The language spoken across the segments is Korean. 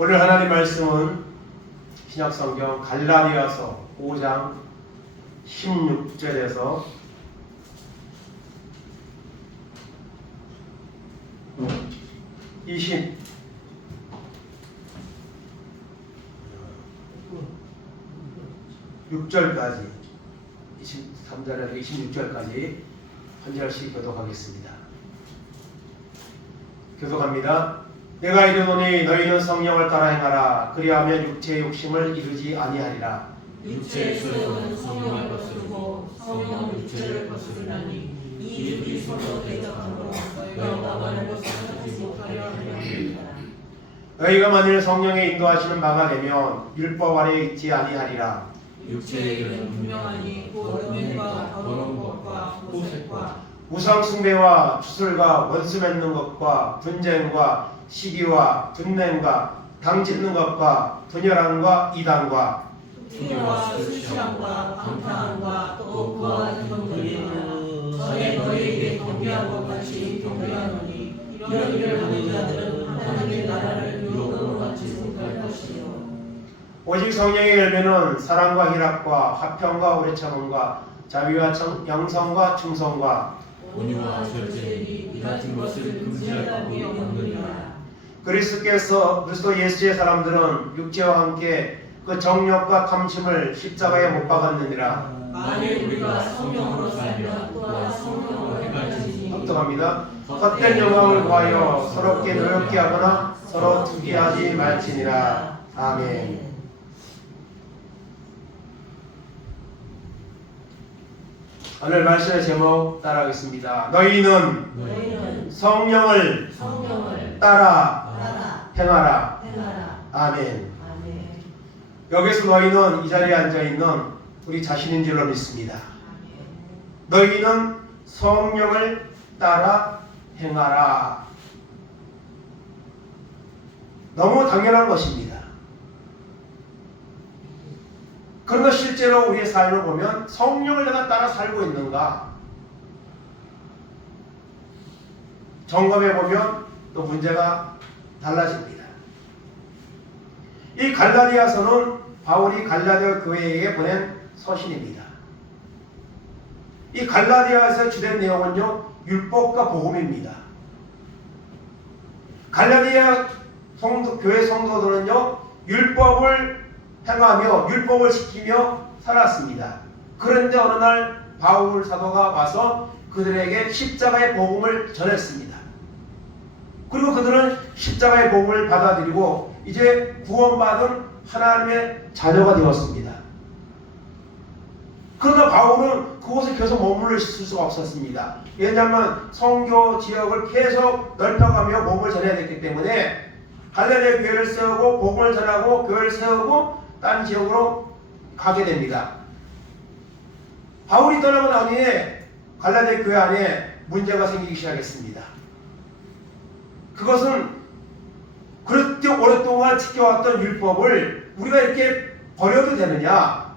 오늘 하나님 말씀은 신약성경 갈라디아서 5장 16절에서 26절까지 23절에서 26절까지 한 절씩 교독하겠습니다. 교독합니다. 내가 이르노니 너희는 성령을 따라 행하라. 그리하면 육체의 욕심을 이루지 아니하리라. 육체의 소욕은 성령을 거스르고 성령은 육체를 거스르나니 이 둘이 서로 대적하므로 너희가 원하는 것을 하지 못하려 함이니라. 너희가 만일 성령의 인도하시는 바가 되면 율법 아래에 있지 아니하리라. 육체의 일은 분명하니 곧 음행과 더러운 것과 호색과 우상 숭배와 주술과 원수 맺는 것과 분쟁과 시기와 분냄과 당 짚는 것과 분열함과 이단과 풍요와 술 취함과 방탕함과 또 그와 같은 것들이나 전에 너희에게 경계한 것 같이 경계하노니 이런 일을 하는 자들은 하나님의 나라를 유혹으로 받지 못할 것이요. 오직 성령의 열매는 사랑과 희락과 화평과 오래 참음과 자비와 양성과 충성과 온유와 절제니 이 같은 것을 금지하라고 명하노니라. 그리스도 예수의 사람들은 육체와 함께 그 정욕과 탐심을 십자가에 못 박았느니라. 만일 우리가 성령으로 살면 또한 성령으로 행할지니. 합독합니다. 헛된 영광을 구하여 서럽게 노엽게 하거나 서로 투기하지 말지니라. 아멘. 오늘 말씀의 제목 따라하겠습니다. 너희는 성령을 따라 행하라. 아멘. 여기서 너희는 이 자리에 앉아있는 우리 자신인 줄로 믿습니다. 너희는 성령을 따라 행하라. 너무 당연한 것입니다. 그러나 실제로 우리의 삶을 보면 성령을 내가 따라 살고 있는가? 점검해 보면 또 문제가 달라집니다. 이 갈라디아서는 바울이 갈라디아 교회에 보낸 서신입니다. 이 갈라디아에서 주된 내용은요, 율법과 복음입니다. 갈라디아 교회 성도들은요, 율법을 행하며 율법을 지키며 살았습니다. 그런데 어느 날 바울 사도가 와서 그들에게 십자가의 복음을 전했습니다. 그리고 그들은 십자가의 복음을 받아들이고 이제 구원받은 하나님의 자녀가 되었습니다. 그러나 바울은 그곳에 계속 머물러 있을 수가 없었습니다. 왜냐하면 선교 지역을 계속 넓혀가며 복음을 전해야 됐기 때문에 갈라디아 교회를 세우고 복음을 전하고 교회를 세우고 딴 지역으로 가게 됩니다. 바울이 떠나고 난 후에 갈라디아 교회 안에 문제가 생기기 시작했습니다. 그것은 그렇게 오랫동안 지켜왔던 율법을 우리가 이렇게 버려도 되느냐?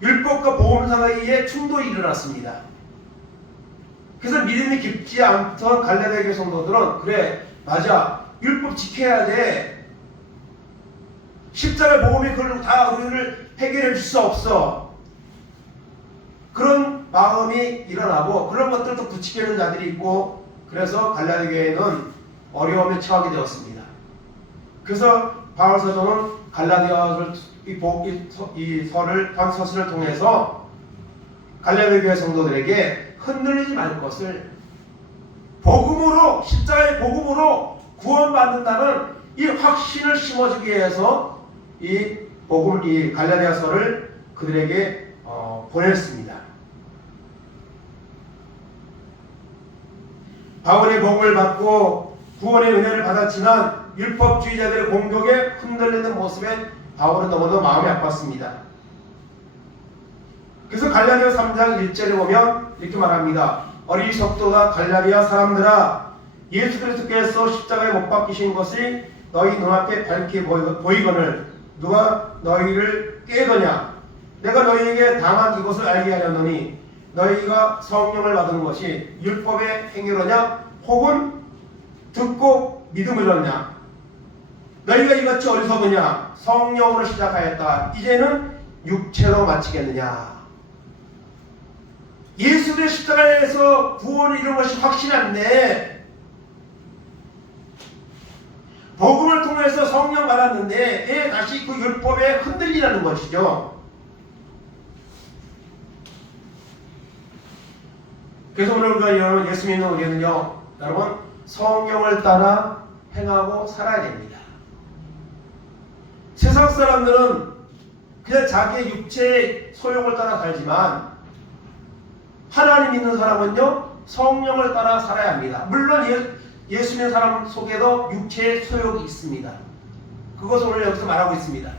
율법과 복음 사이에 충돌이 일어났습니다. 그래서 믿음이 깊지 않던 갈라디아 교회 성도들은 그래, 맞아, 율법 지켜야 돼. 십자가의 복음이 그걸 다 우리를 해결해 줄 수 없어. 그런 마음이 일어나고 그런 것들도 부추기는 자들이 있고, 그래서 갈라디아 교회는 어려움에 처하게 되었습니다. 그래서 바울 사도는 갈라디아서를 이 서신을 통해서 갈라디아 교회 성도들에게 흔들리지 말 것을, 복음으로, 십자가의 복음으로 구원받는다는 이 확신을 심어주기 위해서 이 갈라디아서를 그들에게 보냈습니다. 바울의 복음을 받고 구원의 은혜를 받았지만 율법주의자들의 공격에 흔들리는 모습에 바울은 너무도 마음이 아팠습니다. 그래서 갈라디아 3장 1절에 보면 이렇게 말합니다. 어리석도다 갈라디아 사람들아, 예수 그리스도께서 십자가에 못 박히신 것이 너희 눈앞에 밝게 보이거늘 누가 너희를 깨더냐? 내가 너희에게 당한 이것을 알게 하려노니 너희가 성령을 받은 것이 율법의 행위로냐 혹은 듣고 믿음을 얻냐? 너희가 이같이 어리석으냐? 성령으로 시작하였다. 이제는 육체로 마치겠느냐? 예수의 십자가에서 구원을 이룬 것이 확실한데 복음을 통해서 성령 받았는데 왜 다시 그 율법에 흔들리라는 것이죠. 그래서 오늘 우리가 여러분 예수 믿는 우리는요, 여러분 성령을 따라 행하고 살아야 됩니다. 세상 사람들은 그냥 자기의 육체의 소욕을 따라 살지만 하나님 믿는 사람은요 성령을 따라 살아야 합니다. 물론 예수 믿는 사람 속에도 육체의 소욕이 있습니다. 그것을 오늘 여기서 말하고 있습니다.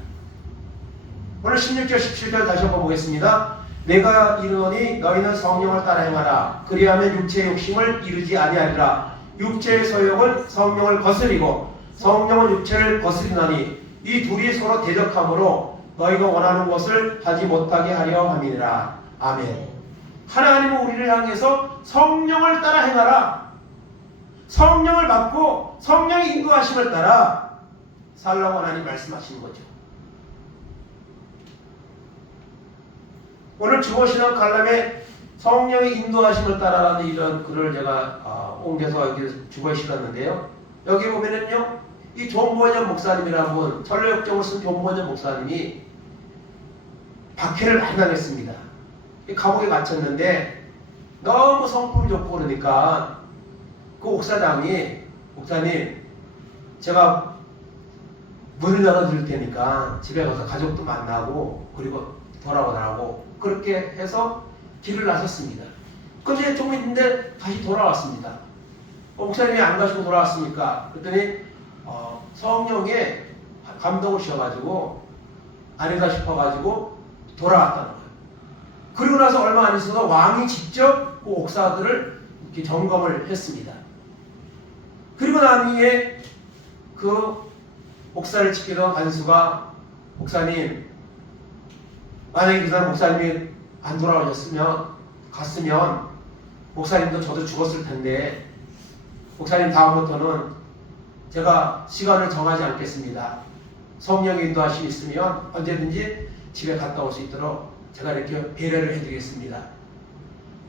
오늘 16절 17절 다시 한번 보겠습니다. 내가 이르노니 너희는 성령을 따라 행하라. 그리하면 육체의 욕심을 이루지 아니하리라. 육체의 소욕은 성령을 거스리고 성령은 육체를 거스리나니 이 둘이 서로 대적함으로 너희가 원하는 것을 하지 못하게 하려 함이니라. 아멘. 하나님은 우리를 향해서 성령을 따라 행하라. 성령을 받고 성령의 인도하심을 따라 살라고 하나님 말씀하시는 거죠. 오늘 주보시는 칼럼에 성령의 인도하심을 따라라는 이런 글을 제가 옮겨서 여기 주보에 실었는데요. 여기 보면은요, 이 존버년 목사님이라는 분, 천로역정을 쓴 존버년 목사님이 박해를 많이 당했습니다. 감옥에 갇혔는데 너무 성품이 좋고 그러니까 그 옥사장이, 목사님 제가 문을 열어줄 테니까 집에 가서 가족도 만나고 그리고 돌아오라고 그렇게 해서 길을 나섰습니다. 근데 좀 있는데 다시 돌아왔습니다. 목사님이 안 가시고 돌아왔습니까? 그랬더니 성령에 감동을 주셔가지고 아니다 싶어가지고 돌아왔다는 거예요. 그리고 나서 얼마 안 있어서 왕이 직접 그 옥사들을 이렇게 점검을 했습니다. 그리고 난 후에 그 옥사를 지키던 간수가, 목사님 만약에 그 사람 목사님이 안 돌아오셨으면 갔으면 목사님도 저도 죽었을 텐데 목사님 다음부터는 제가 시간을 정하지 않겠습니다. 성령의 인도하심이 있으면 언제든지 집에 갔다 올 수 있도록 제가 이렇게 배려를 해드리겠습니다.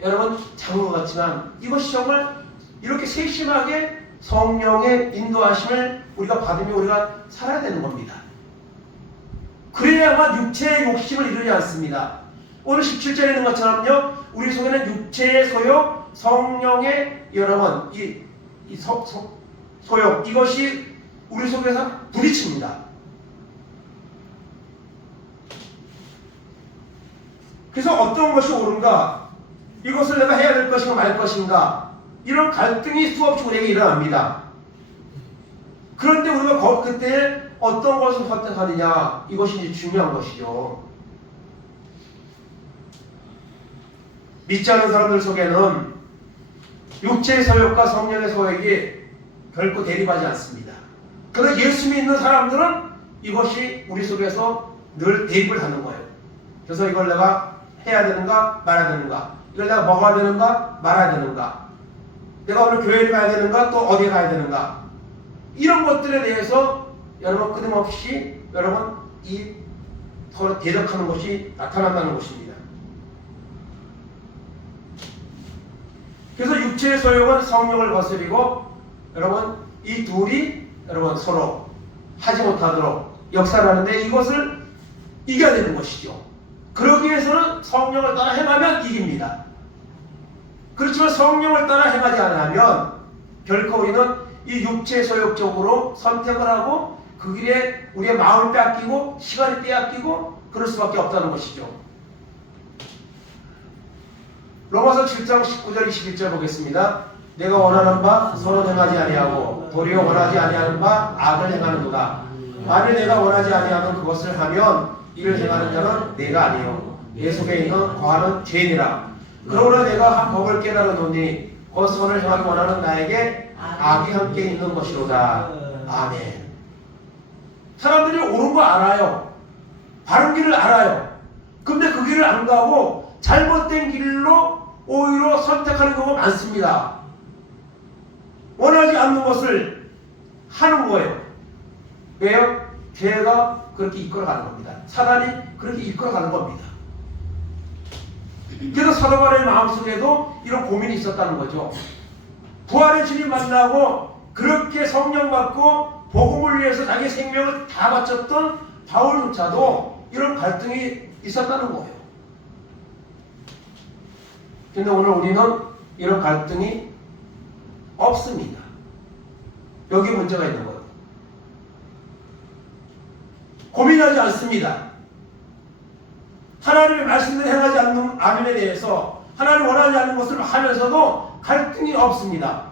여러분 작은 것 같지만 이것이 정말 이렇게 세심하게 성령의 인도하심을 우리가 받으면 우리가 살아야 되는 겁니다. 그래야만 육체의 욕심을 이루지 않습니다. 오늘 17절에 있는 것처럼요, 우리 속에는 육체의 소욕, 성령의 여러분 소욕, 이것이 우리 속에서 부딪힙니다. 그래서 어떤 것이 옳은가, 이것을 내가 해야 될 것인가 말 것인가, 이런 갈등이 수없이 우리에게 일어납니다. 그런데 우리가 그때 어떤 것을 선택하느냐, 이것이 이제 중요한 것이죠. 믿지 않는 사람들 속에는 육체의 소욕과 성령의 소욕이 결코 대립하지 않습니다. 그러나 예수 믿는 사람들은 이것이 우리 속에서 늘 대립을 하는 거예요. 그래서 이걸 내가 해야 되는가 말아야 되는가, 이걸 내가 먹어야 되는가 말아야 되는가, 내가 오늘 교회를 가야 되는가 또 어디에 가야 되는가, 이런 것들에 대해서 여러분 끊임없이 여러분 이 서로 대적하는 것이 나타난다는 것입니다. 그래서 육체의 소욕은 성령을 거스리고 여러분 이 둘이 여러분 서로 하지 못하도록 역사를 하는데 이것을 이겨야 되는 것이죠. 그러기 위해서는 성령을 따라 행하면 이깁니다. 그렇지만 성령을 따라 행하지 않으면 결코 우리는 이 육체 소욕적으로 선택을 하고 그 길에 우리의 마음을 빼앗기고 시간을 빼앗기고 그럴 수밖에 없다는 것이죠. 로마서 7장 19절 21절 보겠습니다. 내가 원하는 바 서로 행하지 아니하고 도리어 원하지 아니하는 바 악을 행하는도다. 만일 내가 원하지 아니하는 그것을 하면 이를 행하는 자는 내가 아니요 내 속에 있는 거하는 죄니라. 그러므로 내가 한 법을 깨달으노니 그 선을 행하기 원하는 나에게 악이 함께 있는 것이로다. 아멘. 사람들이 옳은 거 알아요. 바른 길을 알아요. 근데 그 길을 안 가고 잘못된 길로 오히려 선택하는 경우가 많습니다. 원하지 않는 것을 하는 거예요. 왜요? 죄가 그렇게 이끌어가는 겁니다. 사단이 그렇게 이끌어가는 겁니다. 그래서 사도 바울의 마음속에도 이런 고민이 있었다는 거죠. 부활의 주님 만나고 그렇게 성령 받고 복음을 위해서 자기 생명을 다 바쳤던 바울조차도 이런 갈등이 있었다는 거예요. 근데 오늘 우리는 이런 갈등이 없습니다. 여기 문제가 있는 거예요. 고민하지 않습니다. 하나님의 말씀을 행하지 않는 아멘에 대해서 하나님 원하지 않는 것을 하면서도 갈등이 없습니다.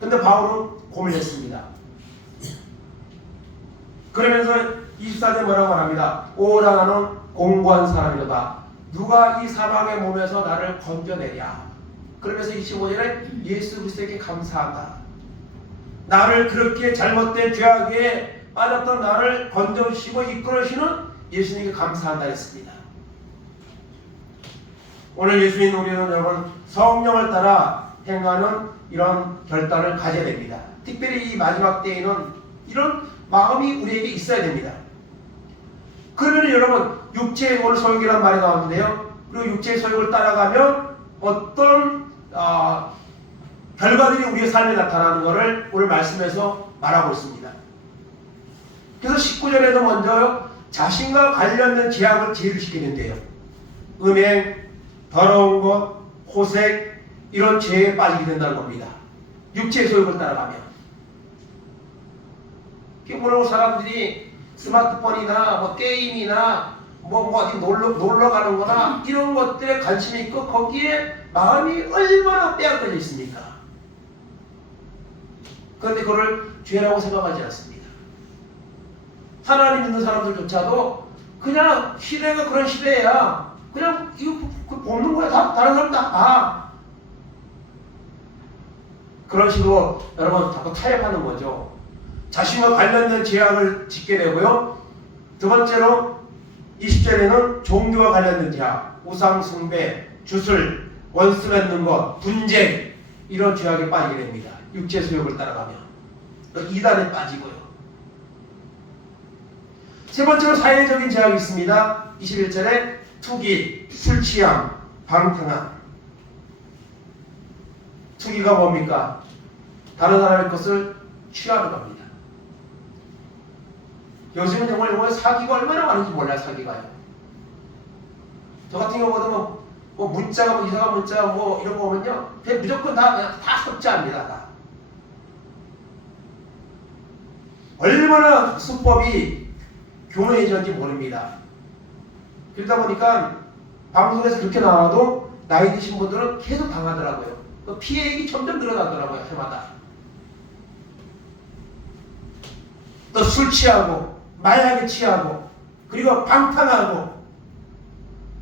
근데 바울은 고민했습니다. 그러면서 24절 뭐라고 말합니다. 오라 나는 공고한 사람이로다. 누가 이 사망의 몸에서 나를 건져내랴. 그러면서 25절에 예수 그리스도에게 감사하다. 나를 그렇게 잘못된 죄악에 빠졌던 나를 건져주시고 이끌어주시는 예수님께 감사한다 했습니다. 오늘 예수 믿는 우리는 여러분 성령을 따라 행하는 이런 결단을 가져야 됩니다. 특별히 이 마지막 때에는 이런 마음이 우리에게 있어야 됩니다. 그러면 여러분 육체의 오늘 소욕이라는 말이 나오는데요. 그리고 육체의 소욕을 따라가면 어떤 결과들이 우리의 삶에 나타나는 것을 오늘 말씀에서 말하고 있습니다. 그래서 19절에서 먼저 자신과 관련된 죄악을 제의를 시키는데요. 음행, 더러운 것, 호색 이런 죄에 빠지게 된다는 겁니다. 육체의 소욕을 따라가면. 오늘 사람들이 스마트폰이나 뭐 게임이나 뭐 어디 놀러 가는 거나 이런 것들에 관심이 있고 거기에 마음이 얼마나 빼앗겨져 있습니까? 그런데 그걸 죄라고 생각하지 않습니다. 하나님 믿는 사람들조차도 그냥 시대가 그런 시대야. 그냥 이거 보는 거야. 다른 사람 다 봐. 그런 식으로 여러분 자꾸 타협하는 거죠. 자신과 관련된 죄악을 짓게 되고요. 두 번째로 20절에는 종교와 관련된 죄악, 우상 숭배, 주술, 원수 맺는 것, 분쟁 이런 죄악에 빠지게 됩니다. 육체 소욕을 따라가면 이단에 빠지고요. 세 번째로 사회적인 죄악이 있습니다. 21절에 투기, 술 취함, 방탕함. 투기가 뭡니까? 다른 사람의 것을 취하는 겁니다. 요즘은 정말 사기가 얼마나 많은지 몰라요. 사기가요. 저 같은 경우도 뭐 문자가 뭐 이상한 문자 뭐 이런 거 오면요, 그냥 무조건 다 섭취합니다. 다. 얼마나 수법이 교묘해졌는지 모릅니다. 그러다 보니까 방송에서 그렇게 나와도 나이 드신 분들은 계속 당하더라고요. 그 피해액이 점점 늘어나더라고요. 해마다. 또 술 취하고 마약에 취하고 그리고 방탕하고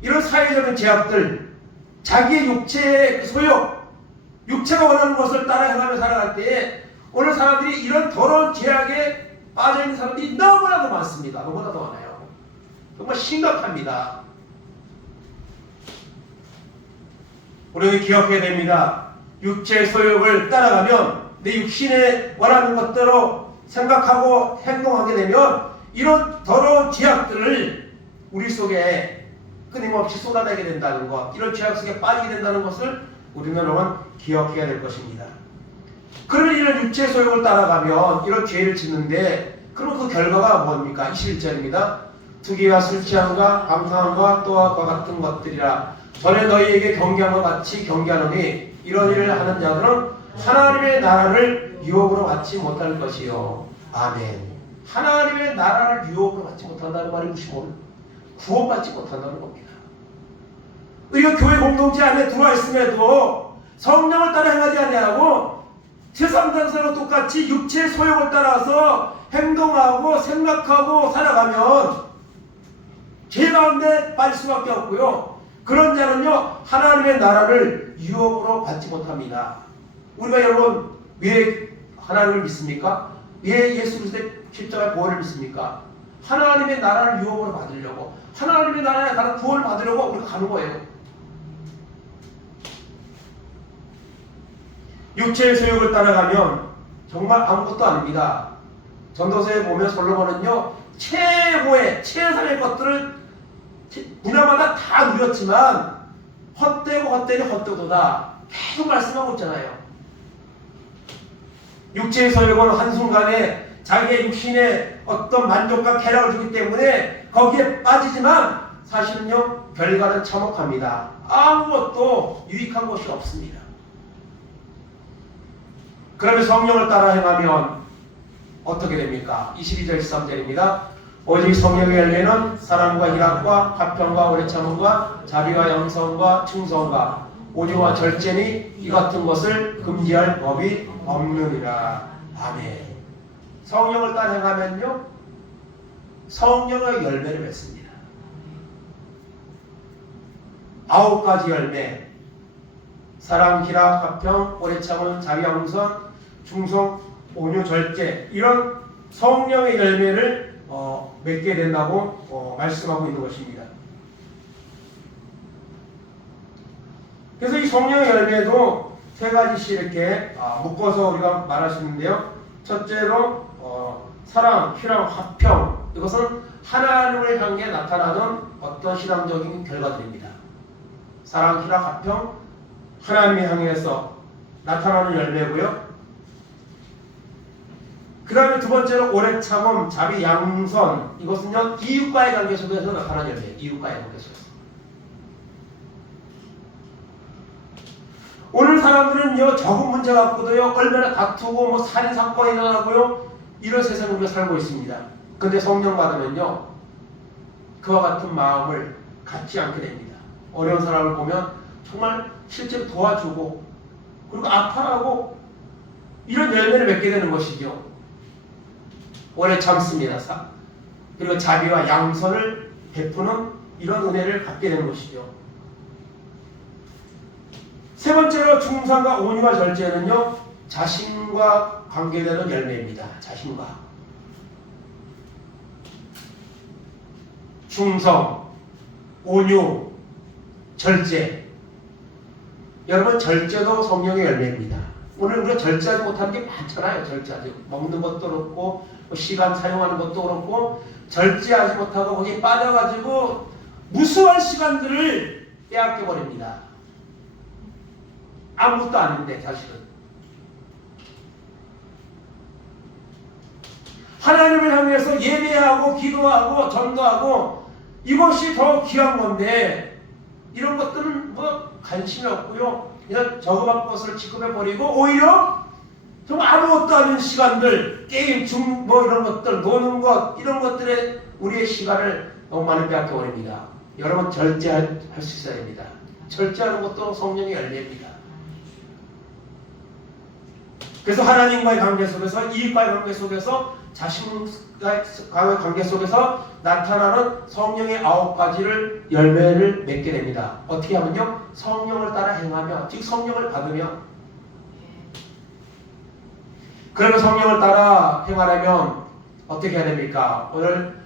이런 사회적인 제약들, 자기의 육체의 소욕, 육체가 원하는 것을 따라 행하며 살아갈 때에 오늘 사람들이 이런 더러운 제약에 빠져있는 사람들이 너무나도 많습니다. 너무나도 많아요. 정말 심각합니다. 우리는 기억해야 됩니다. 육체의 소욕을 따라가면 내 육신에 원하는 것대로 생각하고 행동하게 되면 이런 더러운 죄악들을 우리 속에 끊임없이 쏟아내게 된다는 것, 이런 죄악 속에 빠지게 된다는 것을 우리는 여러분 기억해야 될 것입니다. 그러면 이런 육체의 소욕을 따라가면 이런 죄를 짓는데 그럼 그 결과가 뭡니까? 21절입니다. 투기와 술 취함과 방탕함과 또한 과 같은 것들이라. 전에 너희에게 경계함과 같이 경계하노니 이런 일을 하는 자들은 하나님의 나라를 유혹으로 받지 못할 것이요. 아멘. 하나님의 나라를 유혹으로 받지 못한다는 말이 무슨 구원받지 못한다는 겁니다. 우리가 교회 공동체 안에 들어와 있음에도 성령을 따라 행하지 아니하고 세상 당사로 똑같이 육체의 소욕을 따라서 행동하고 생각하고 살아가면 죄 가운데 빠질 수밖에 없고요. 그런 자는요 하나님의 나라를 유혹으로 받지 못합니다. 우리가 여러분 왜 하나님을 믿습니까? 왜 예수 그리스도의 십자가의 구원을 믿습니까? 하나님의 나라를 유혹으로 받으려고, 하나님의 나라에 가는 구원을 받으려고 우리가 가는 거예요. 육체의 소욕을 따라가면 정말 아무것도 아닙니다. 전도서에 보면 솔로몬은요, 최상의 것들을 문화마다 다 누렸지만 헛되고 헛되니 헛되도다 계속 말씀하고 있잖아요. 육체의 소욕은 한순간에 자기의 육신의 어떤 만족과 쾌락을 주기 때문에 거기에 빠지지만 사실은요, 결과는 참혹합니다. 아무것도 유익한 것이 없습니다. 그러면 성령을 따라 행하면 어떻게 됩니까? 22절 13절입니다. 오직 성령의 열매는 사랑과 희락과 화평과 오래 참음과 자비와 양성과 충성과 온유와 절제니 이 같은 것을 금지할 법이 없느니라. 아멘. 성령을 따라 행하면요, 성령의 열매를 맺습니다. 9가지 열매, 사랑, 희락, 화평, 오래 참음, 자비, 양선, 충성, 온유, 절제, 이런 성령의 열매를 맺게 된다고 말씀하고 있는 것입니다. 그래서 이 성령의 열매도 세 가지씩 이렇게 묶어서 우리가 말할 수 있는데요. 첫째로 사랑, 희락, 화평, 이것은 하나님을 향해 나타나는 어떤 신앙적인 결과들입니다. 사랑, 희락, 화평, 하나님을 향해서 나타나는 열매고요. 그 다음에 두 번째로 오래 참음, 자비, 양선, 이것은요, 이웃과의 관계 속에서 나타나는 열매. 이웃과의 관계 속에서. 오늘 사람들은요, 적은 문제 갖고도요, 얼마나 다투고 뭐 살인 사건이 일어나고요, 이런 세상에 우리가 살고 있습니다. 근데 성령 받으면요, 그와 같은 마음을 갖지 않게 됩니다. 어려운 사람을 보면 정말 실제로 도와주고 그리고 아파하고 이런 열매를 맺게 되는 것이죠. 오래 참습니다. 그리고 자비와 양선을 베푸는 이런 은혜를 갖게 되는 것이죠. 세 번째로 충성과 온유와 절제는요, 자신과 관계되는 열매입니다. 자신과 충성, 온유, 절제. 여러분, 절제도 성령의 열매입니다. 오늘 우리가 절제하지 못하는 게 많잖아요. 절제하지, 먹는 것도 그렇고 시간 사용하는 것도 그렇고 절제하지 못하고 거기에 빠져가지고 무수한 시간들을 빼앗겨 버립니다. 아무것도 아닌데 사실은 하나님을 향해서 예배하고 기도하고 전도하고 이것이 더 귀한 건데 이런 것들은 뭐 관심이 없고요, 그냥 저거만 것을 취급해 버리고 오히려 정말 아무것도 아닌 시간들, 게임, 뭐 이런 것들, 노는 것, 이런 것들에 우리의 시간을 너무 많이 빼앗겨 버립니다. 여러분, 절제할 수 있어야 됩니다. 절제하는 것도 성령의 열매입니다. 그래서 하나님과의 관계 속에서, 이익과의 관계 속에서, 자신과의 관계 속에서 나타나는 성령의 9가지를 열매를 맺게 됩니다. 어떻게 하면요? 성령을 따라 행하며, 즉 성령을 받으며. 그러면 성령을 따라 행하려면 어떻게 해야 됩니까? 오늘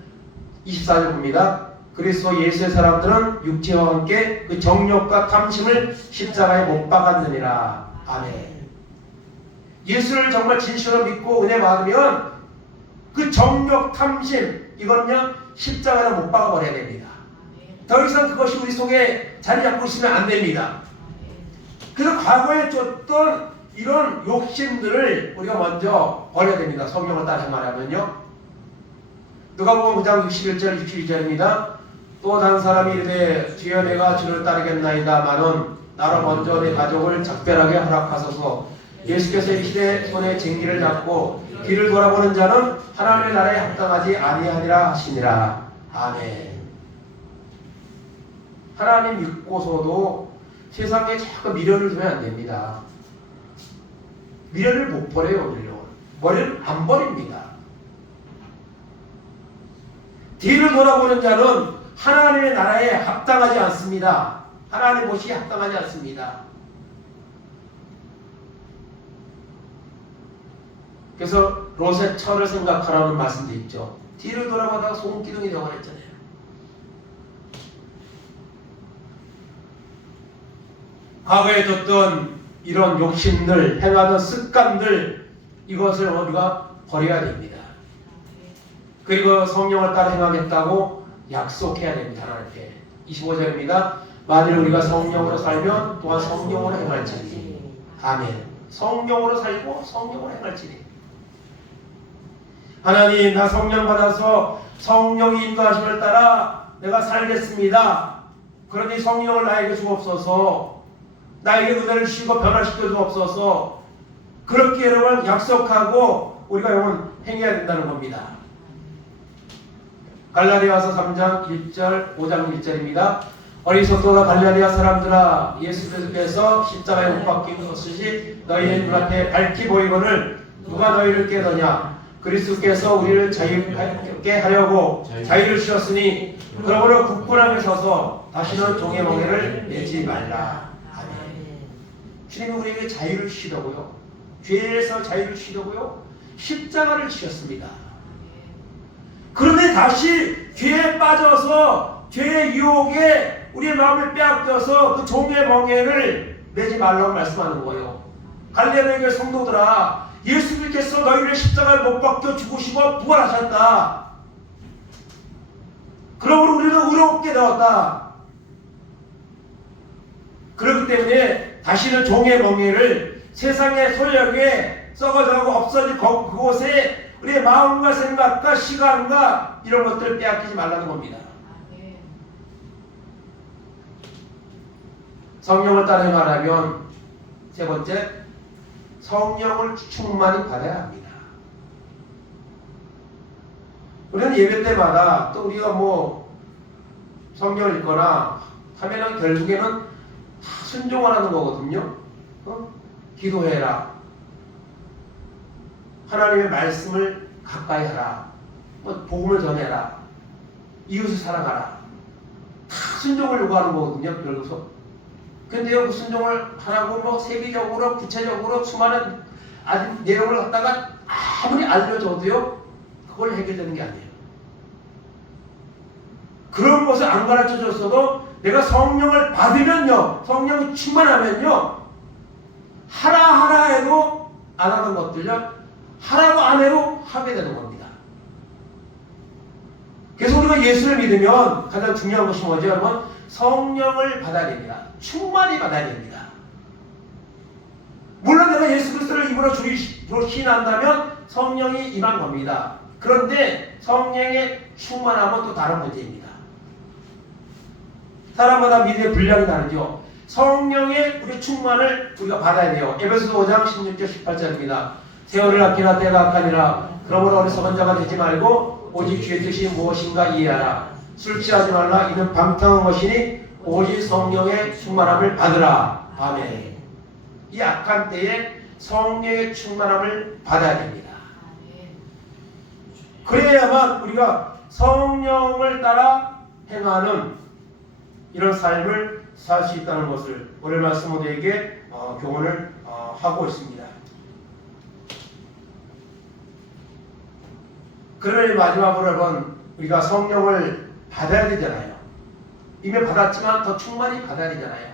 24절 봅니다. 그리스도 예수의 사람들은 육체와 함께 그 정욕과 탐심을 십자가에 못 박았느니라. 아멘. 예수를 정말 진실로 믿고 은혜 받으면 그 정욕, 탐심, 이거는요, 십자가에 못 박아버려야 됩니다. 더 이상 그것이 우리 속에 자리 잡고 있으면 안 됩니다. 그래서 과거에 줬던 이런 욕심들을 우리가 먼저 버려야 됩니다. 성령을 따라 말하면요. 누가복음 9장 61절 62절입니다. 또 다른 사람이 이르되 주여 내가 주를 따르겠나이다마는 나로 먼저 내 가족을 작별하게 허락하소서. 예수께서 이르시되 손에 쟁기를 잡고 뒤를 돌아보는 자는 하나님의 나라에 합당하지 아니하니라 하시니라. 아멘. 하나님 믿고서도 세상에 자꾸 미련을 두면 안 됩니다. 미련을 못 버려요. 머리를 안 버립니다. 뒤를 돌아보는 자는 하나님의 나라에 합당하지 않습니다. 하나님 못이 합당하지 않습니다. 그래서 롯의 처를 생각하라는 말씀도 있죠. 뒤를 돌아보다가 손기둥이 되어버렸잖아요. 과거에 뒀던 이런 욕심들, 행하던 습관들, 이것을 우리가 버려야 됩니다. 그리고 성령을 따라 행하겠다고 약속해야 됩니다. 하나님께. 25절입니다. 만일 우리가 성령으로 살면 또한 성령으로 행할지니. 아멘. 성령으로 살고 성령으로 행할지니. 하나님, 나 성령 받아서 성령의 인도하심을 따라 내가 살겠습니다. 그러니 성령을 나에게 주옵소서. 나에게 은혜를 주시고 변화시켜 주옵소서. 그렇게 여러분 약속하고 우리가 영원 행해야 된다는 겁니다. 갈라디아서 3장 1절 5장 1절입니다. 어리석도다 갈라디아 사람들아, 예수 그리스도께서 십자가에 못 박힌 것이 너희의 눈앞에 밝히 보이거늘 누가 너희를 깨더냐. 그리스도께서 우리를 자유케 하려고 자유를 주셨으니 그러므로 굳건하게 서서 다시는 종의 멍에를 내지 말라. 아멘. 주님은 우리에게 자유를 주시려고요, 죄에서 자유를 주시려고요, 십자가를 주셨습니다. 그런데 다시 죄에 빠져서 죄의 유혹에 우리의 마음을 빼앗겨서 그 종의 멍에를 내지 말라고 말씀하는 거예요. 갈라디아 성도들아, 예수님께서 너희를 십자가에 못 박혀 죽으시고 부활하셨다. 그러므로 우리는 의롭게 되었다. 그렇기 때문에 다시는 종의 멍에를 세상의 소력에 썩어져가고 없어질 그곳에 우리의 마음과 생각과 시간과 이런 것들을 빼앗기지 말라는 겁니다. 성령을 따라 행하려면 세 번째, 성령을 충만히 받아야 합니다. 우리는 예배 때마다 또 우리가 뭐 성경을 읽거나 하면은 결국에는 다 순종하라는 거거든요. 기도해라, 하나님의 말씀을 가까이 하라, 뭐 복음을 전해라, 이웃을 사랑하라, 다 순종을 요구하는 거거든요. 결국서. 근데요, 그 순종을 하라고 뭐 세계적으로 구체적으로 수많은 내용을 갖다가 아무리 알려줘도요, 그걸 해결되는 게 아니에요. 그런 것을 안 가르쳐 줬어도 내가 성령을 받으면요, 성령이 충만하면요, 하라 해도 안 하던 것들요, 하라고 안 해도 하게 되는 겁니다. 그래서 우리가 예수를 믿으면 가장 중요한 것이 뭐죠? 여러분, 성령을 받아야 됩니다. 충만히 받아야 됩니다. 물론 내가 예수 그리스도를 입으로 주로 시인한다면 성령이 임한 겁니다. 그런데 성령의 충만함은 또 다른 문제입니다. 사람마다 믿음의 분량이 다르죠. 성령의 우리 충만을 우리가 받아야 돼요. 에베소서 5장 16절 18절입니다. 세월을 아끼나 때가 악하니라. 그러므로 어리석은 자가 되지 말고 오직 주의 뜻이 무엇인가 이해하라. 술 취하지 말라. 이는 방탕한 것이니 오직 성령의 충만함을 받으라. 아멘. 이 악한 때에 성령의 충만함을 받아야 됩니다. 그래야만 우리가 성령을 따라 행하는 이런 삶을 살 수 있다는 것을 오늘 말씀 우리에게 교훈을 하고 있습니다. 그러니 마지막으로 여러분, 우리가 성령을 받아야 되잖아요. 이미 받았지만 더 충만히 받아야 되잖아요.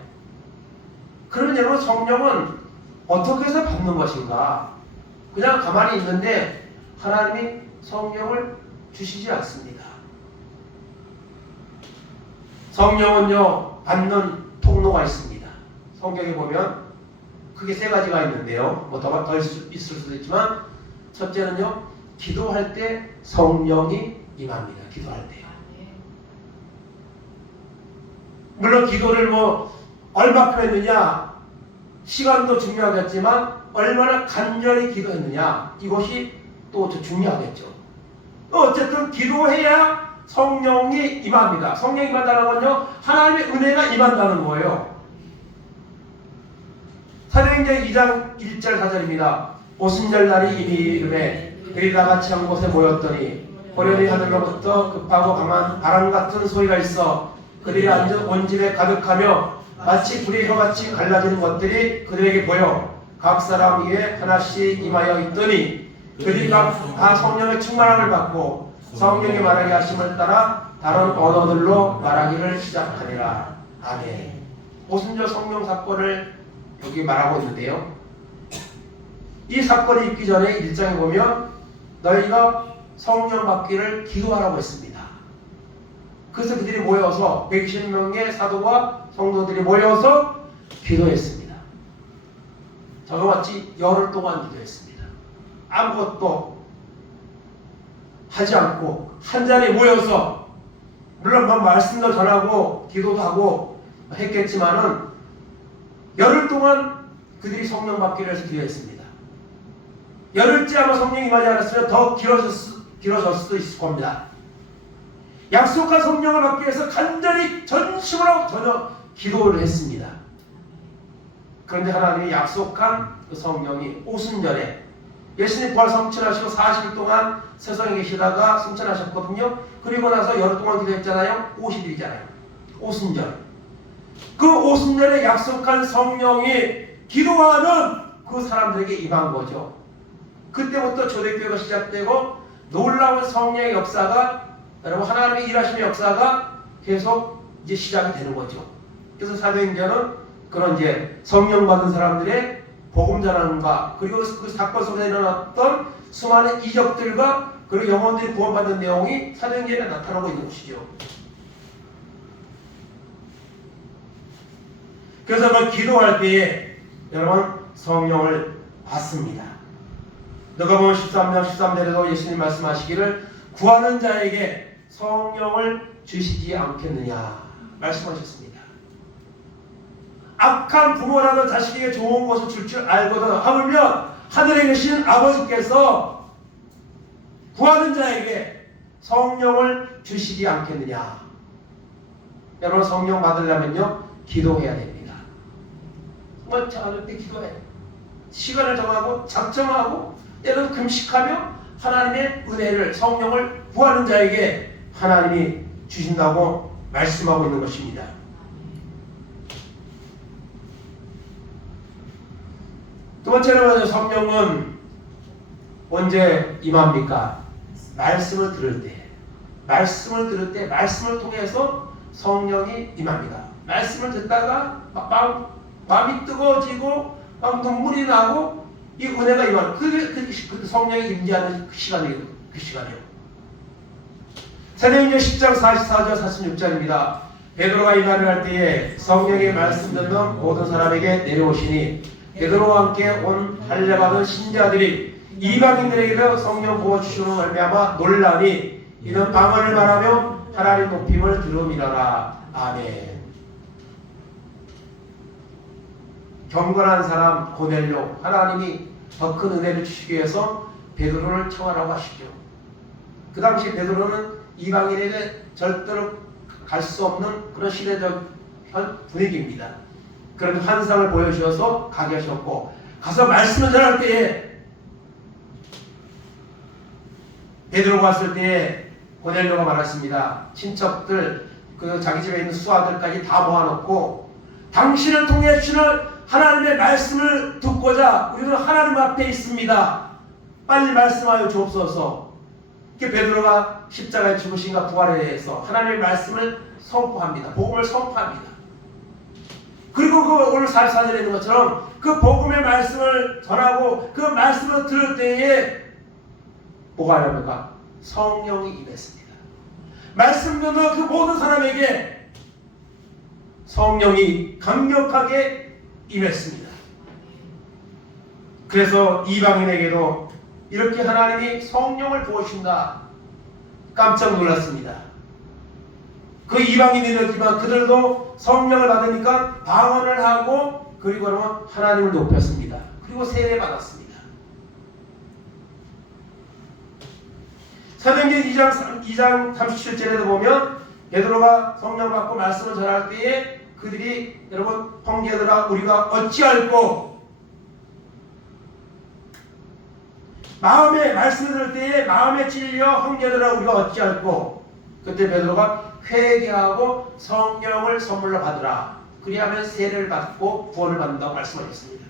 그러면 여러분, 성령은 어떻게 해서 받는 것인가? 그냥 가만히 있는데 하나님이 성령을 주시지 않습니다. 성령은요, 받는 통로가 있습니다. 성경에 보면 크게 세 가지가 있는데요. 뭐 더 있을 수도 있지만, 첫째는요, 기도할 때 성령이 임합니다. 기도할 때요. 물론 기도를 뭐 얼마큼 했느냐, 시간도 중요하겠지만 얼마나 간절히 기도했느냐, 이것이 또 중요하겠죠. 어쨌든 기도해야 성령이 임합니다. 성령이 임한다는 건요, 하나님의 은혜가 임한다는 거예요. 사도행전 2장 1절 4절입니다. 오순절날이 이미 이름에 그들이 다 같이 한 곳에 모였더니 호련히 하늘로부터 급하고 강한 바람 같은 소리가 있어 그들이 앉은 온 집에 가득하며 마치 불의 혀같이 갈라지는 것들이 그들에게 보여 각 사람 위에 하나씩 임하여 있더니 그들이 다 성령의 충만함을 받고 성령이 말하게 하심을 따라 다른 언어들로 말하기를 시작하니라. 아멘. 오순절 성령 사건을 여기 말하고 있는데요, 이 사건이 있기 전에 1장에 보면 너희가 성령 받기를 기도하라고 했습니다. 그래서 그들이 모여서 120명의 사도와 성도들이 모여서 기도했습니다. 저와 같이 열흘 동안 기도했습니다. 아무것도 하지 않고 한 자리에 모여서 물론 말씀도 전하고 기도도 하고 했겠지만은 열흘 동안 그들이 성령 받기를 해서 기도했습니다. 열흘째 아마 성령이 임하지 않았으면 더 길어졌을 수도 있을 겁니다. 약속한 성령을 받기 위해서 간절히 전심으로 전혀 기도를 했습니다. 그런데 하나님이 약속한 그 성령이 오순절에 예수님 부활 성천하시고 40일 동안 세상에 계시다가 승천하셨거든요. 그리고 나서 열흘 동안 기도했잖아요. 50일이잖아요. 오순절. 그 오순절에 약속한 성령이 기도하는 그 사람들에게 임한 거죠. 그때부터 초대교회가 시작되고 놀라운 성령의 역사가 여러분 하나님의 일하심의 역사가 계속 이제 시작이 되는 거죠. 그래서 사도행전은 그런 이제 성령 받은 사람들의 복음 전하는가 그리고 그 사건 속에 일어났던 수많은 이적들과 그리고 영혼들이 구원받는 내용이 사도행전에 나타나고 있는 것이죠. 그래서 그 기도할 때에 여러분 성령을 받습니다. 누가복음 13장 13절에도 예수님 말씀하시기를 구하는 자에게 성령을 주시지 않겠느냐 말씀하셨습니다. 악한 부모라도 자식에게 좋은 것을 줄 줄 알거든 하물며 하늘에 계신 아버지께서 구하는 자에게 성령을 주시지 않겠느냐. 여러분 성령 받으려면요 기도해야 됩니다. 정말 잘할 때 기도해. 시간을 정하고 작정하고 때로 금식하며 하나님의 은혜를 성령을 구하는 자에게 하나님이 주신다고 말씀하고 있는 것입니다. 두 번째로 성령은 언제 임합니까? 말씀을 들을 때. 말씀을 통해서 성령이 임합니다. 말씀을 듣다가 마음이 뜨거워지고 막 눈물이 나고 이 은혜가 임하는 그 성령이 임재하는 그 시간이에요. 사도행전 10장 44절 46절입니다. 베드로가 이 말을 할 때에 성령의 말씀 듣는 모든 사람에게 내려오시니 베드로와 함께 온 할례받은 신자들이 이방인들에게도 성령 부어 주시는 말미암아 놀라니 이는 방언을 말하며 하나님 높임을 들음이라라. 아멘. 경건한 사람 고넬료 하나님이 더 큰 은혜를 주시기 위해서 베드로를 청하라고 하시죠. 그 당시 베드로는 이방인에게 절대로 갈 수 없는 그런 시대적 분위기입니다. 그런 환상을 보여주셔서 가게 하셨고 가서 말씀을 전할 때에 베드로가 왔을 때에 고넬료가 말했습니다. 친척들 그 자기 집에 있는 수하들까지 다 모아놓고 당신을 통해 주시는 하나님의 말씀을 듣고자 우리는 하나님 앞에 있습니다. 빨리 말씀하여 주옵소서. 이렇게 베드로가 십자가에 죽으신가 부활에 대해서 하나님의 말씀을 선포합니다. 복음을 선포합니다. 그리고 그 오늘 44절에 있는 것처럼 그 복음의 말씀을 전하고 그 말씀을 들을 때에 뭐가 하렵니까? 성령이 임했습니다. 말씀 듣는 그 모든 사람에게 성령이 강력하게 임했습니다. 그래서 이방인에게도 이렇게 하나님이 성령을 부어주신다. 깜짝 놀랐습니다. 그 이방인이었지만 그들도 성령을 받으니까 방언을 하고 그리고 그러면 하나님을 높였습니다. 그리고 세례 받았습니다. 사도행전 2장 37절에도 보면 베드로가 성령 받고 말씀을 전할 때에 그들이 여러분 형제들아 우리가 어찌할꼬 마음에 말씀을 들을 때에 마음에 찔려 형제들아 우리가 어찌할꼬 그때 베드로가 회개하고 성령을 선물로 받으라. 그리하면 세례를 받고 구원을 받는다고 말씀하셨습니다.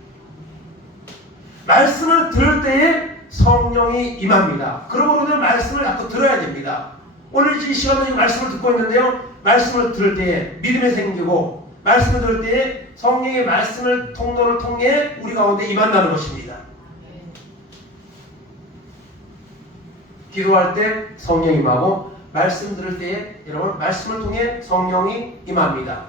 말씀을 들을 때에 성령이 임합니다. 그러므로 우리는 말씀을 자꾸 들어야 됩니다. 오늘 이 시간에 말씀을 듣고 있는데요. 말씀을 들을 때에 믿음이 생기고 말씀을 들을 때에 성령의 말씀을 통로를 통해 우리 가운데 임한다는 것입니다. 기도할 때 성령이 임하고 말씀 들을 때에 여러분 말씀을 통해 성령이 임합니다.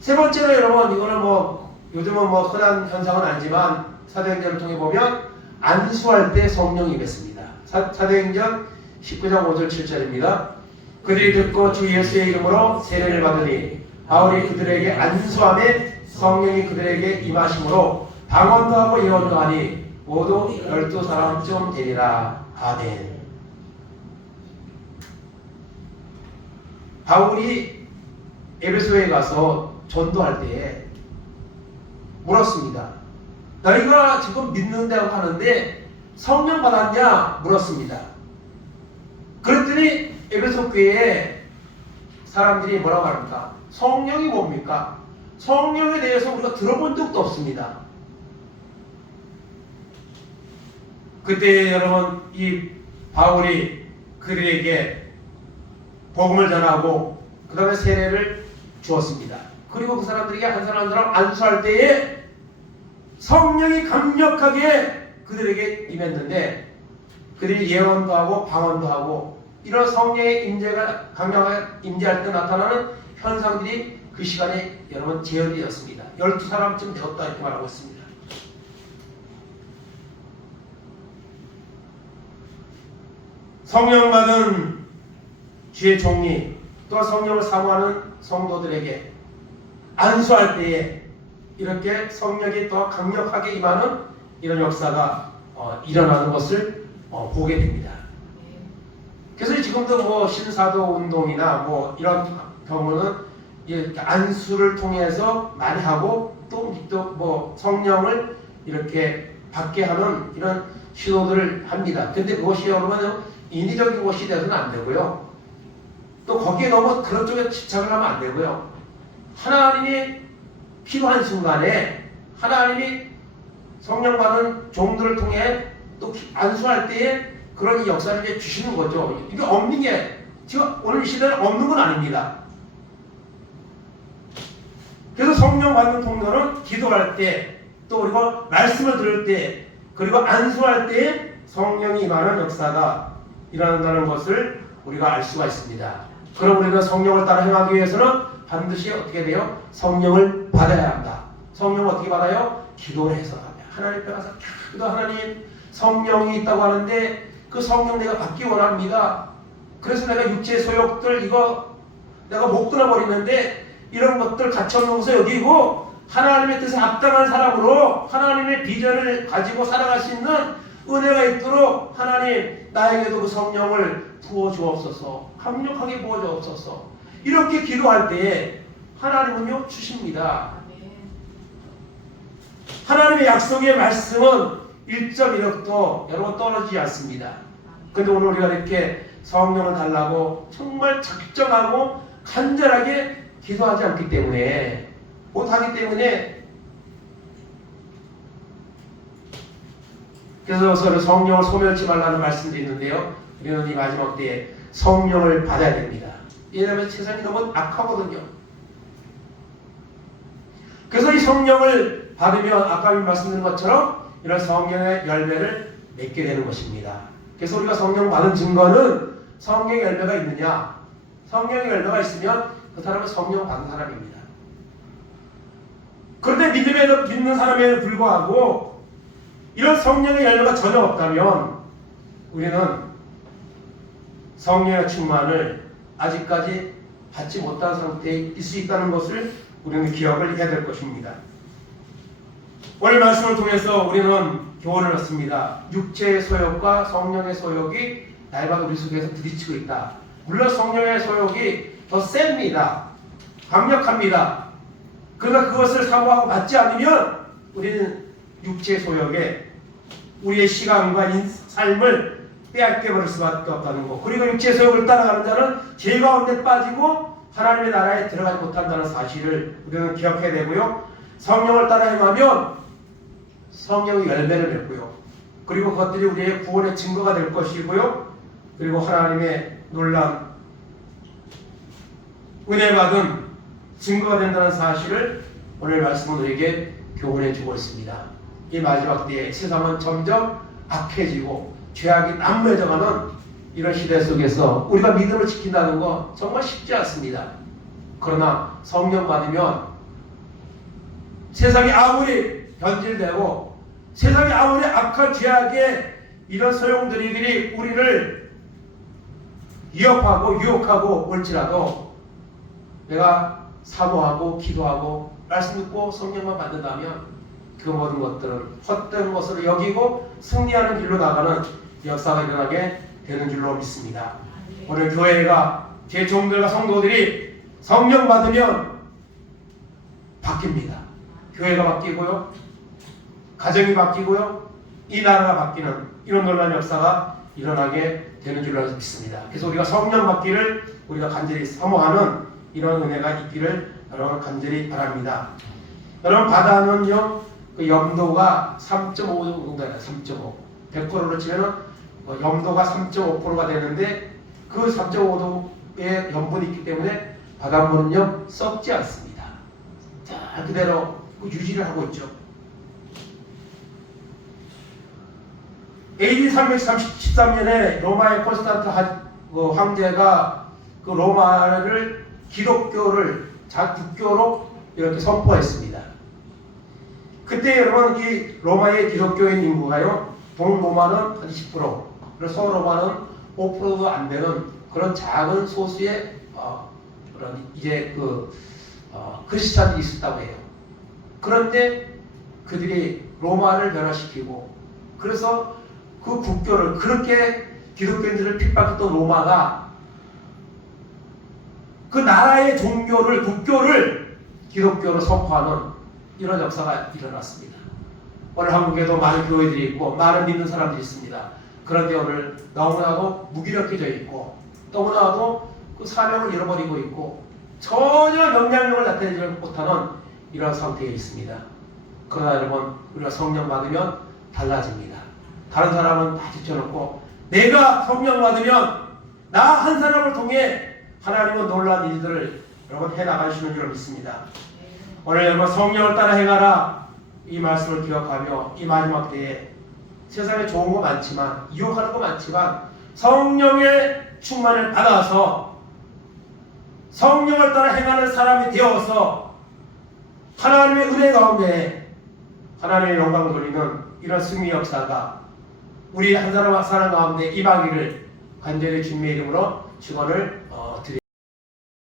세 번째로 여러분 이거는 뭐 요즘은 뭐 흔한 현상은 아니지만 사도행전을 통해 보면 안수할 때 성령이 임했습니다. 사도행전 19장 5절 7절입니다. 그들이 듣고 주 예수의 이름으로 세례를 받으니 바울이 그들에게 안수함에 성령이 그들에게 임하심으로 방언도 하고 예언도 하니 모두 12사람쯤 되니라. 아멘. 바울이 에베소에 가서 전도할 때에 물었습니다. 너희가 지금 믿는다고 하는데 성령 받았냐? 물었습니다. 그랬더니 에베소 교회에 사람들이 뭐라고 합니까? 성령이 뭡니까? 성령에 대해서 우리가 들어본 적도 없습니다. 그때 여러분 이 바울이 그들에게 복음을 전하고 그 다음에 세례를 주었습니다. 그리고 그 사람들에게 한 사람 안수할 때에 성령이 강력하게 그들에게 임했는데 그들이 예언도 하고 방언도 하고 이런 성령의 임재가 강력하게 임재할 때 나타나는 현상들이 그 시간에 여러분 재현되었습니다. 12사람쯤 되었다 이렇게 말하고 있습니다. 성령 받은 주의 종이 또 성령을 사모하는 성도들에게 안수할 때에 이렇게 성령이 더 강력하게 임하는 이런 역사가 일어나는 것을 보게 됩니다. 그래서 지금도 뭐 신사도 운동이나 뭐 이런 경우는 이렇게 안수를 통해서 많이 하고 또 뭐 성령을 이렇게 받게 하는 이런 시도들을 합니다. 근데 그것이 여러분 인위적인 것이 되어서는 안 되고요. 또 거기에 너무 그런 쪽에 집착을 하면 안 되고요. 하나님이 필요한 순간에 하나님이 성령 받은 종들을 통해 또 안수할 때에 그런 역사를 이제 주시는 거죠. 이게 없는 게 지금 오늘 시대는 없는 건 아닙니다. 그래서 성령 받는 통로는 기도할 때 또 그리고 말씀을 들을 때 그리고 안수할 때 성령이 임하는 역사가 일어난다는 것을 우리가 알 수가 있습니다. 그럼 우리가 성령을 따라 행하기 위해서는 반드시 어떻게 돼요? 성령을 받아야 한다. 성령을 어떻게 받아요? 기도를 해서 합니다. 하나님 앞에 가서 기도 하나님 성령이 있다고 하는데 그 성령 내가 받기 원합니다. 그래서 내가 육체 소욕들 이거 내가 못 끊어버리는데 이런 것들 갖춰놓은 것을 여기고 하나님의 뜻에 합당한 사람으로 하나님의 비전을 가지고 살아갈 수 있는 은혜가 있도록 하나님 나에게도 그 성령을 부어주옵소서 강력하게 부어주옵소서 이렇게 기도할 때에 하나님은요 주십니다. 하나님의 약속의 말씀은 1.1억도 여러분 떨어지지 않습니다. 근데 오늘 우리가 이렇게 성령을 달라고 정말 작정하고 간절하게 기도하지 않기 때문에 못하기 때문에 그래서 서로 성령을 소멸치 말라는 말씀도 있는데요. 우리는 이 마지막 때에 성령을 받아야 됩니다. 왜냐하면 세상이 너무 악하거든요. 그래서 이 성령을 받으면 아까 말씀드린 것처럼 이런 성령의 열매를 맺게 되는 것입니다. 그래서 우리가 성령 받은 증거는 성령의 열매가 있느냐? 성령의 열매가 있으면 그 사람은 성령 받은 사람입니다. 그런데 믿는 사람에도 불구하고 이런 성령의 열매가 전혀 없다면 우리는 성령의 충만을 아직까지 받지 못한 상태에 있을 수 있다는 것을 우리는 기억을 해야 될 것입니다. 오늘 말씀을 통해서 우리는 교훈을 얻습니다. 육체의 소욕과 성령의 소욕이 날마다 우리 속에서 부딪히고 있다. 물론 성령의 소욕이 더 셉니다. 강력합니다. 그러나 그것을 사모하고 받지 않으면 우리는 육체의 소욕에 우리의 시간과 삶을 빼앗겨버릴 수밖에 없다는 것. 그리고 육체의 소욕을 따라가는 자는 죄 가운데 빠지고 하나님의 나라에 들어가지 못한다는 사실을 우리는 기억해야 되고요. 성령을 따라 행하면 성령의 열매를 맺고요. 그리고 그것들이 우리의 구원의 증거가 될 것이고요. 그리고 하나님의 놀라운 은혜 받은 증거가 된다는 사실을 오늘 말씀은 우리에게 교훈해 주고 있습니다. 이 마지막 때에 세상은 점점 악해지고 죄악이 남매져가는 이런 시대 속에서 우리가 믿음을 지킨다는 거 정말 쉽지 않습니다. 그러나 성령 받으면 세상이 아무리 변질되고 세상이 아무리 악한 죄악의 이런 소용돌이들이 우리를 위협하고 유혹하고 올지라도 내가 사모하고 기도하고 말씀 듣고 성령만 받는다면 그 모든 것들은 헛된 것으로 여기고 승리하는 길로 나가는 역사가 일어나게 되는 줄로 믿습니다. 오늘 교회가 제 종들과 성도들이 성령 받으면 바뀝니다. 교회가 바뀌고요, 가정이 바뀌고요, 이 나라가 바뀌는 이런 놀라운 역사가 일어나게 되는 줄로 믿습니다. 그래서 우리가 성령 받기를 우리가 간절히 사모하는 이런 은혜가 있기를 여러분 간절히 바랍니다. 여러분 바다는요, 그 염도가 3.5 정도예요. 3.5. 100%로 치면은 염도가 3.5%가 되는데 그 3.5도의 염분이 있기 때문에 바닷물은요 썩지 않습니다. 자, 그대로 유지를 하고 있죠. AD 313년에 로마의 콘스탄트 황제가 그 로마를 기독교를 국교로 이렇게 선포했습니다. 그때 여러분 이 로마의 기독교인 인구가요, 동로마는 한 20%, 그리고 서로마는 5%도 안 되는 그런 작은 소수의 그런 이제 크리스찬들이 있었다고 해요. 그런데 그들이 로마를 변화시키고 그래서 그 국교를 그렇게 기독교인들을 핍박했던 로마가 그 나라의 종교를 국교를 기독교로 선포하는 이런 역사가 일어났습니다. 오늘 한국에도 많은 교회들이 있고 많은 믿는 사람들이 있습니다. 그런데 오늘 너무나도 무기력해져 있고 너무나도 그 사명을 잃어버리고 있고 전혀 영향력을 나타내지 못하는 이런 상태에 있습니다. 그러나 여러분 우리가 성령 받으면 달라집니다. 다른 사람은 다 지쳐놓고 내가 성령 받으면 나 한 사람을 통해 하나님은 놀라운 일들을 여러분 해나가시는 줄 믿습니다. 오늘 여러분 성령을 따라 행하라 이 말씀을 기억하며 이 마지막 때에 세상에 좋은 거 많지만 유혹하는 거 많지만 성령의 충만을 받아서 성령을 따라 행하는 사람이 되어서 하나님의 은혜 가운데 하나님의 영광 돌리는 이런 승리 역사가 우리 한 사람 한 사람 가운데 임하기를 간절히 주님의 이름으로 축원을 드립니다.